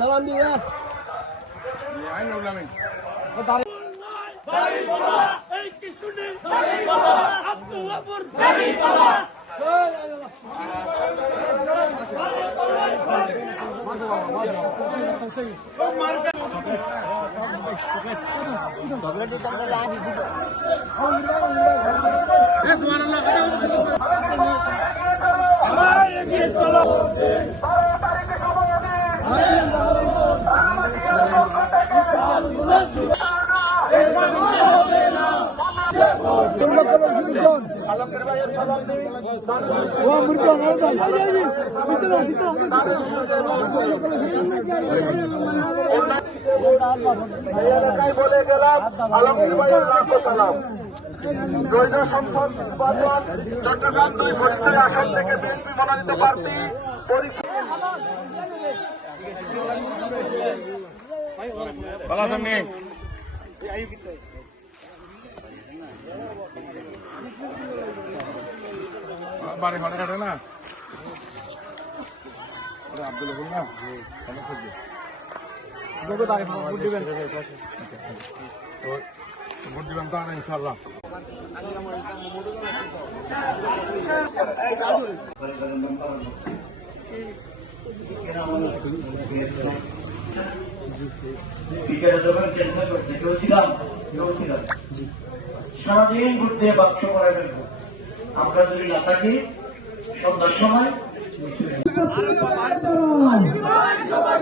সালাম দিয়ে আইন উল্লামিন এই বলে গেলাম আলমগীর ভাইয়ের নির্বাচন চট্টগ্রাম দুই পরিচয় আসন থেকে বিএনপি মনোনীত প্রার্থী পরীক্ষা ভালো আছেন নি বাড়ি ভাড়া কাটে না আব্দুল না ভোট দিবেন তো না ইনশাল্লাহ বিকেলে যখন সারাদিন ঘুরতে বাক্স করা আমরা যদি না থাকি সন্ধ্যার সময় সবাই